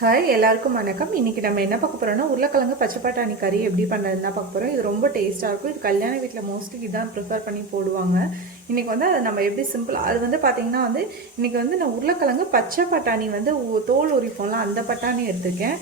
Hi எல்லாருக்கும் வணக்கம். இன்னைக்கு நம்ம என்ன பார்க்க போறோம்னா உருளைக்கிழங்கு பச்சை பட்டாணி கறி எப்படி பண்ணுறதுன்னு பார்க்க போகிறோம் இது ரொம்ப டேஸ்ட்டாக இருக்கும். இது கல்யாண வீட்டில் மோஸ்ட்லி இதான் ப்ரிஃபர் பண்ணி போடுவாங்க. இன்னைக்கு வந்து அதை நம்ம எப்படி சிம்பிள் அது வந்து பார்த்தீங்கன்னா வந்து இன்னைக்கு வந்து நான் உருளைக்கிழங்கு பச்சை பட்டாணி வந்து தோல் உரிப்போம்லாம் அந்த பட்டாணி எடுத்திருக்கேன்.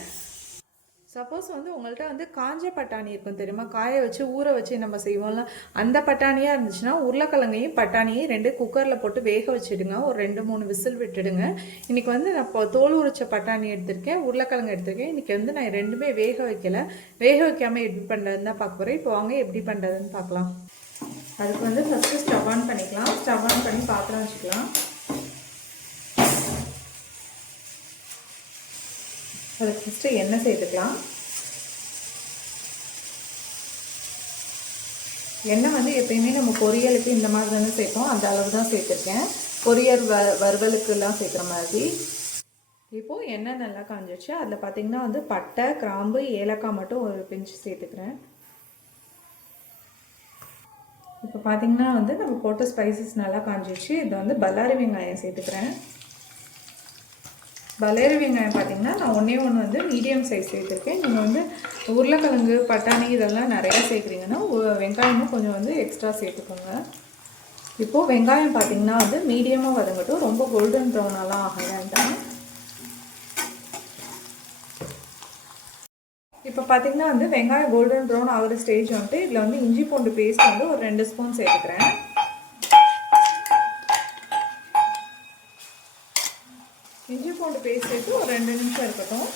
சப்போஸ் வந்து உங்கள்கிட்ட வந்து காஞ்ச பட்டாணி இருக்கும் தெரியுமா? காய வச்சு ஊற வச்சு நம்ம செய்வோம்ல. அந்த பட்டாணியாக இருந்துச்சுன்னா உருளைக்கிழங்கையும் பட்டாணியும் ரெண்டு குக்கரில் போட்டு வேக வச்சிடுங்க. ஒரு ரெண்டு மூணு விசில் விட்டுடுங்க. இன்றைக்கி வந்து நான் இப்போ தோல் உரிச்ச பட்டாணி எடுத்திருக்கேன் உருளைக்கிழங்கு எடுத்திருக்கேன். இன்னைக்கு வந்து நான் ரெண்டுமே வேக வைக்கல. வேக வைக்காமல் எப்படி பண்ணுறதுன்னு தான் பார்க்க போகிறேன் இப்போ வாங்க எப்படி பண்ணுறதுன்னு பார்க்கலாம். அதுக்கு வந்து ஃபஸ்ட்டு ஸ்டவ் ஆன் பண்ணிக்கலாம். ஸ்டவ் ஆன் பண்ணி பாத்திரம் வச்சுக்கலாம். அதுக்கு ஃபஸ்ட்டு எண்ணெய் சேர்த்துக்கலாம். எண்ணெய் வந்து எப்பயுமே நம்ம பொரியலுக்கு இந்த மாதிரி தானே சேர்ப்போம். அந்த அளவு தான் சேர்த்துருக்கேன். பொரியல் வ வறுவலுக்குலாம் சேர்க்குற மாதிரி. இப்போது எண்ணெய் நல்லா காஞ்சிருச்சு. அதில் பார்த்திங்கன்னா வந்து பட்டை கிராம்பு ஏலக்காய் மட்டும் ஒரு பிஞ்சு சேர்த்துக்கிறேன். இப்போ பார்த்தீங்கன்னா வந்து நம்ம போட்ட ஸ்பைசஸ் நல்லா காஞ்சிருச்சு. இதை வந்து பல்லாரி வெங்காயம் சேர்த்துக்கிறேன். பலேரி வெங்காயம் பார்த்தீங்கன்னா நான் ஒன்றே ஒன்று வந்து மீடியம் சைஸ் சேர்த்துருக்கேன் நீங்கள் வந்து உருளைக்கிழங்கு பட்டாணி இதெல்லாம் நிறையா சேர்க்குறீங்கன்னா வெங்காயமும் கொஞ்சம் வந்து எக்ஸ்ட்ரா சேர்த்துக்கோங்க. இப்போது வெங்காயம் பார்த்தீங்கன்னா வந்து மீடியமாக வதங்கட்டும். ரொம்ப கோல்டன் ப்ரௌனெல்லாம் ஆக வேண்டாம். இப்போ பார்த்திங்கன்னா வந்து வெங்காயம் கோல்டன் ப்ரௌன் ஆகிற ஸ்டேஜ் வந்துட்டு இதில் வந்து இஞ்சி பூண்டு பேஸ்ட் வந்து ஒரு ரெண்டு ஸ்பூன் சேர்த்துக்கிறேன் இஞ்சி பூண்டு பேஸ்ட் சேர்த்து ஒரு ரெண்டு நிமிஷம் இருக்கட்டும்.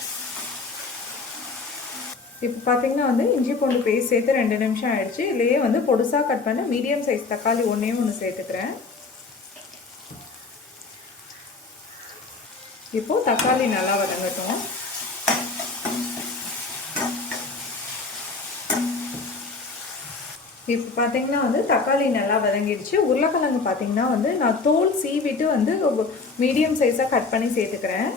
இப்போ பார்த்தீங்கன்னா வந்து இஞ்சி பூண்டு பேஸ்ட் சேர்த்து ரெண்டு நிமிஷம் ஆயிடுச்சு. இதுலேயே வந்து பொடுசாக கட் பண்ண மீடியம் சைஸ் தக்காளி ஒன்றே ஒன்று சேர்த்துக்கிறேன். இப்போது தக்காளி நல்லா வதங்கட்டும். இப்போ பார்த்தீங்கன்னா வந்து தக்காளி நல்லா வதங்கிடுச்சு. உருளைக்கிழங்கு பார்த்தீங்கன்னா வந்து நான் தோல் சீவிட்டு வந்து மீடியம் சைஸாக கட் பண்ணி சேர்த்துக்கிறேன்.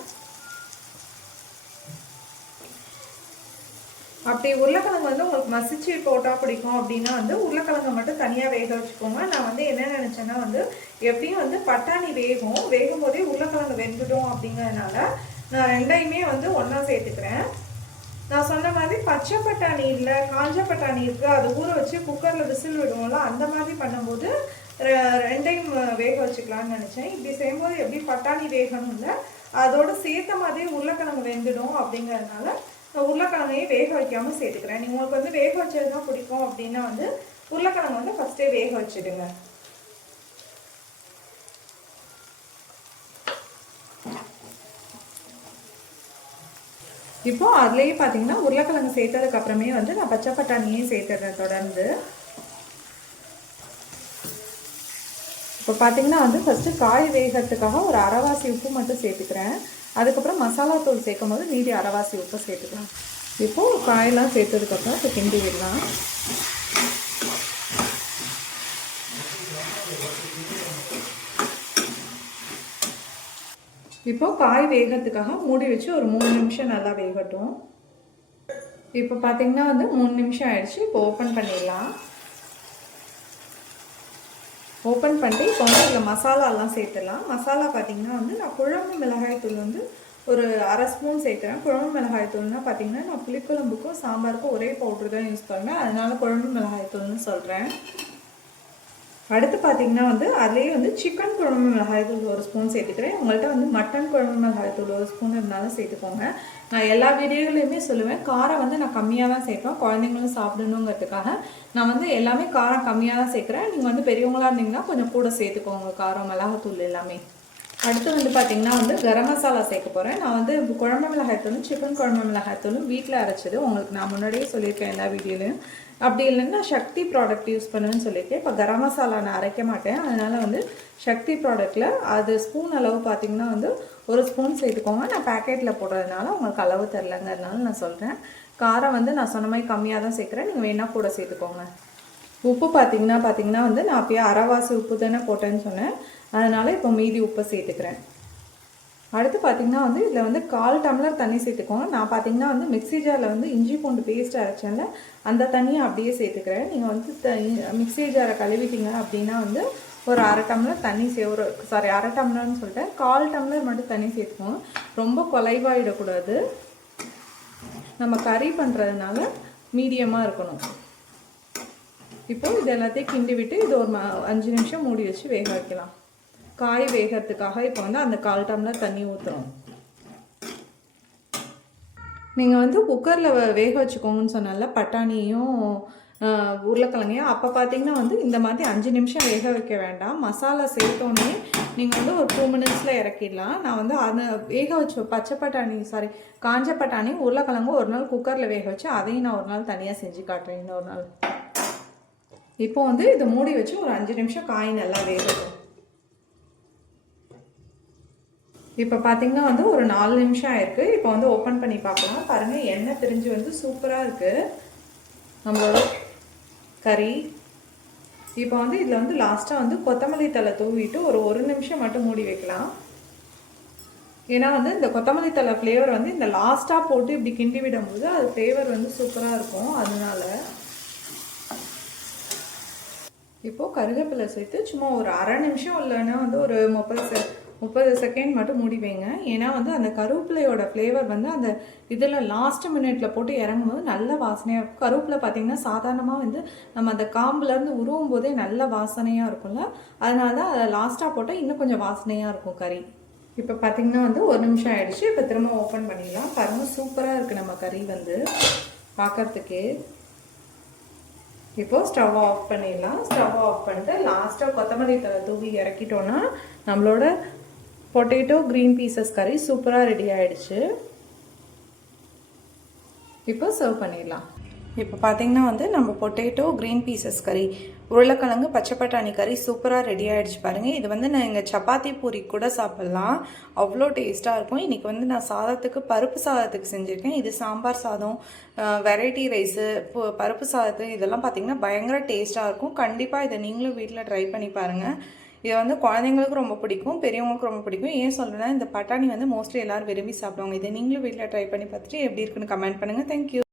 அப்படி உருளைக்கிழங்கு வந்து உங்களுக்கு மசிச்சு போட்டால் பிடிக்கும் அப்படின்னா வந்து உருளைக்கிழங்கு மட்டும் தனியாக வேக வச்சுக்கோங்க. நான் வந்து என்ன நினச்சேன்னா வந்து எப்படியும் வந்து பட்டாணி வேகும். வேகும் போதே உருளைக்கிழங்கு வெந்துடும் அப்படிங்கிறதுனால நான் ரெண்டையுமே வந்து ஒன்றா சேர்த்துக்கிறேன். நான் சொன்ன மாதிரி பச்சை பட்டாணி இல்லை காஞ்ச பட்டாணி இருக்குது அது ஊற வச்சு குக்கரில் விசில் விடுவோம்ல அந்த மாதிரி பண்ணும்போது ரெண்டையும் வேக வச்சுக்கலான்னு நினச்சேன். இப்படி செய்யும்போது எப்படி பட்டாணி வேகனு இல்லை அதோடு சேர்த்த மாதிரி உருளைக்கிழங்கு வெந்துடும் அப்படிங்கிறதுனால நான் உருளைக்கிழங்கையும் வேக வைக்காமல் சேர்த்துக்கிறேன். நீங்கள் உங்களுக்கு வந்து வேக வச்சது தான் பிடிக்கும் அப்படின்னா வந்து உருளைக்கிழங்கு வந்து ஃபஸ்ட்டே வேக வச்சிடுங்க. இப்போது அதுலேயே பார்த்தீங்கன்னா உருளைக்கிழங்கு சேர்த்ததுக்கு அப்புறமே வந்து நான் பச்சை பட்டாணியும் சேர்த்துடுறேன் தொடர்ந்து. இப்போ பார்த்தீங்கன்னா வந்து ஃபஸ்ட்டு காய் வேகிறதுக்காக ஒரு அரைவாசி உப்பு மட்டும் சேர்த்துக்கிறேன். அதுக்கப்புறம் மசாலா தூள் சேர்க்கும் போது மீதி அரைவாசி உப்பு சேர்த்துக்கலாம். இப்போது காயெல்லாம் சேர்த்ததுக்கப்புறம் இப்போ கிண்டி விடலாம். இப்போ காய் வேகிறதுக்காக மூடி வச்சு ஒரு மூணு நிமிஷம் நல்லா வேகட்டும். இப்போ பார்த்தீங்கன்னா வந்து மூணு நிமிஷம் ஆயிடுச்சு. இப்போ ஓப்பன் பண்ணிடலாம். ஓப்பன் பண்ணி இப்போ வந்து இதில் மசாலாலாம் சேர்த்துடலாம். மசாலா பார்த்திங்கன்னா வந்து நான் குழம்பு மிளகாய் தூள் வந்து ஒரு அரை ஸ்பூன் சேர்க்குறேன். குழம்பு மிளகாய் தூள்னா பார்த்தீங்கன்னா நான் புளிக்குழம்புக்கும் சாம்பாருக்கும் ஒரே பவுட்ரு தான் யூஸ் பண்ணுவேன். அதனால குழம்பு மிளகாய் தூள்னு சொல்கிறேன் அடுத்து பார்த்தீங்கன்னா வந்து அதுலேயே வந்து சிக்கன் குழம்பு மிளகாய் தூள் ஒரு ஸ்பூன் சேர்த்துக்கிறேன். உங்கள்கிட்ட வந்து மட்டன் குழம்பு மிளகாய் தூள் ஒரு ஸ்பூன் இருந்தாலும் சேர்த்துக்கோங்க. நான் எல்லா வீடியோலையுமே சொல்லுவேன். காரம் வந்து நான் கம்மியாக தான் சேர்ப்பேன். குழந்தைங்களும் சாப்பிடணுங்கிறதுக்காக நான் வந்து எல்லாமே காரம் கம்மியாக தான் சேர்க்குறேன். நீங்கள் வந்து பெரியவங்களா இருந்தீங்கன்னா கொஞ்சம் கூட சேர்த்துக்கோங்க. காரம் மிளகாத்தூள் எல்லாமே. அடுத்து வந்து பார்த்தீங்கன்னா வந்து கரம் மசாலா சேர்க்க போகிறேன் நான் வந்து குழம்பு மிளகாய்த்தூளும் சிக்கன் குழம்பு மிளகாய்த்தூளும் வீட்டில் அரைச்சது. உங்களுக்கு நான் முன்னாடியே சொல்லியிருக்கேன் எல்லா வீடியோலையும். அப்படி இல்லைன்னா சக்தி ப்ராடக்ட் யூஸ் பண்ணுவேன்னு சொல்லியிருக்கேன். இப்போ கரம் மசாலா நான் அரைக்க மாட்டேன். அதனால் வந்து சக்தி ப்ராடக்ட்டில் அது ஸ்பூன் அளவு பார்த்தீங்கன்னா வந்து ஒரு ஸ்பூன் சேர்த்துக்கோங்க. நான் பேக்கெட்டில் போடுறதுனால உங்களுக்கு அளவு தெரிலங்கிறதுனால நான் சொல்கிறேன் காரம் வந்து நான் சொன்ன மாதிரி கம்மியாக தான் சேர்க்குறேன். நீங்கள் வேணால் கூட சேர்த்துக்கோங்க. உப்பு பார்த்தீங்கன்னா பார்த்தீங்கன்னா வந்து நான் அப்பயே அரைவாசி உப்பு தானே போட்டேன்னு சொன்னேன். அதனால் இப்போ மீதி உப்பை சேர்த்துக்கிறேன். அடுத்து பார்த்தீங்கன்னா வந்து இதில் வந்து கால் டம்ளர் தண்ணி சேர்த்துக்கோங்க. நான் பார்த்தீங்கன்னா வந்து மிக்ஸி ஜாரில் வந்து இஞ்சி பூண்டு பேஸ்ட் அரைச்சேன்ல அந்த தண்ணியை அப்படியே சேர்த்துக்கிறேன். நீங்கள் வந்து த மிக்ஸி ஜாரை கழுவிட்டீங்க அப்படின்னா வந்து ஒரு அரை டம்ளர் தண்ணி சே ஒரு சாரி அரை டம்ளர்னு சொல்லிட்டேன். கால் டம்ளர் மட்டும் தண்ணி சேர்த்துக்கோங்க. ரொம்ப குலைவாயிடக்கூடாது. நம்ம கறி பண்ணுறதுனால மீடியமாக இருக்கணும். இப்போ இது எல்லாத்தையும் கிண்டி விட்டு இது ஒரு ம- அஞ்சு நிமிஷம் மூடி வச்சு வேக வைக்கலாம். காய் வேகிறதுக்காக இப்போ வந்து அந்த கால் டம்ளர் தண்ணி ஊற்றுறோம் நீங்கள் வந்து குக்கரில் வேக வச்சுக்கோங்கன்னு சொன்னால பட்டாணியும் உருளைக்கிழங்கையும். அப்போ பார்த்தீங்கன்னா வந்து இந்த மாதிரி அஞ்சு நிமிஷம் வேக வைக்க வேண்டாம். மசாலா சேர்த்தோன்னே நீங்கள் வந்து ஒரு டூ மினிட்ஸில் இறக்கிடலாம். நான் வந்து அதை வேக வச்சு பச்சை பட்டாணி சாரி காஞ்ச பட்டாணி உருளைக்கிழங்கு ஒரு நாள் குக்கரில் வேக வச்சு அதையும் நான் ஒரு நாள் தனியாக செஞ்சு காட்டுறேன் இன்னொரு நாள். இப்போ வந்து இதை மூடி வச்சு ஒரு அஞ்சு நிமிஷம் காய் நல்லா வேகட்டும். இப்போ பார்த்தீங்கன்னா வந்து ஒரு நாலு நிமிஷம் ஆயிருக்கு. இப்போ வந்து ஓப்பன் பண்ணி பார்க்கலாம் பாருங்கள் எண்ணெய் பிரிஞ்சு வந்து சூப்பராக இருக்குது நம்மளோட கறி. இப்போ வந்து இதில் வந்து லாஸ்ட்டாக வந்து கொத்தமல்லி தழை தூவிட்டு ஒரு ஒரு நிமிஷம் மட்டும் மூடி வைக்கலாம். ஏன்னா வந்து இந்த கொத்தமல்லி தழை ஃப்ளேவர் வந்து இந்த லாஸ்ட்டாக போட்டு இப்படி கிண்டி விடும்போது அது ஃப்ளேவர் வந்து சூப்பராக இருக்கும். அதனால இப்போது கருவேப்பிலை சேர்த்து சும்மா ஒரு அரை நிமிஷம் இல்லைன்னா வந்து ஒரு முப்பது செ முப்பது செகண்ட் மட்டும் மூடி வைங்க. ஏன்னா வந்து அந்த கருவேப்பிலையோட ஃப்ளேவர் வந்து அந்த இதில் லாஸ்ட் மினிட்ல போட்டு இறங்கும்போது நல்ல வாசனையாக இருக்கும். கருவேப்பிலை பார்த்தீங்கன்னா சாதாரணமாக வந்து நம்ம அந்த காம்புலேருந்து உருவும் போதே நல்ல வாசனையாக இருக்கும்ல. அதனால தான் அதை லாஸ்ட்டாக போட்டால் இன்னும் கொஞ்சம் வாசனையாக இருக்கும் கறி. இப்போ பார்த்தீங்கன்னா வந்து ஒரு நிமிஷம் ஆயிடுச்சு. இப்போ திரும்ப ஓப்பன் பண்ணிடலாம். பாருங்கள் சூப்பராக இருக்குது நம்ம கறி வந்து. பார்க்கறதுக்கே இப்போ ஸ்டவ் ஆஃப் பண்ணிடலாம். ஸ்டவ் ஆஃப் பண்ணிட்டு லாஸ்ட்டாக கொத்தமல்லி தழை தூவி இறக்கிட்டோன்னா நம்மளோட பொட்டேட்டோ க்ரீன் பீசஸ் கறி சூப்பராக ரெடி ஆகிடுச்சு இப்போ சர்வ் பண்ணிடலாம். இப்போ பார்த்தீங்கன்னா வந்து நம்ம பொட்டேட்டோ க்ரீன் பீசஸ் கறி உருளைக்கிழங்கு பச்சை பட்டாணி கறி சூப்பராக ரெடி ஆகிடுச்சு பாருங்கள் இது வந்து நான் எங்கள் சப்பாத்தி பூரி கூட சாப்பிட்லாம். அவ்வளோ டேஸ்ட்டாக இருக்கும். இன்றைக்கி வந்து நான் சாதத்துக்கு பருப்பு சாதத்துக்கு செஞ்சுருக்கேன். இது சாம்பார் சாதம் வெரைட்டி ரைஸு பருப்பு சாதத்து இதெல்லாம் பார்த்தீங்கன்னா பயங்கர டேஸ்ட்டாக இருக்கும். கண்டிப்பாக இதை நீங்களும் வீட்டில் ட்ரை பண்ணி பாருங்கள் இதை வந்து குழந்தைங்களுக்கு ரொம்ப பிடிக்கும் பெரியவங்களுக்கு ரொம்ப பிடிக்கும். ஏன் சொல்கிறேன்னா இந்த பட்டாணி வந்து மோஸ்ட்லி எல்லோரும் விரும்பி சாப்பிடுவாங்க. இதை நீங்களும் வீட்டில் ட்ரை பண்ணி பார்த்துட்டு எப்படி இருக்குன்னு கமெண்ட் பண்ணுங்கள் தேங்க்யூ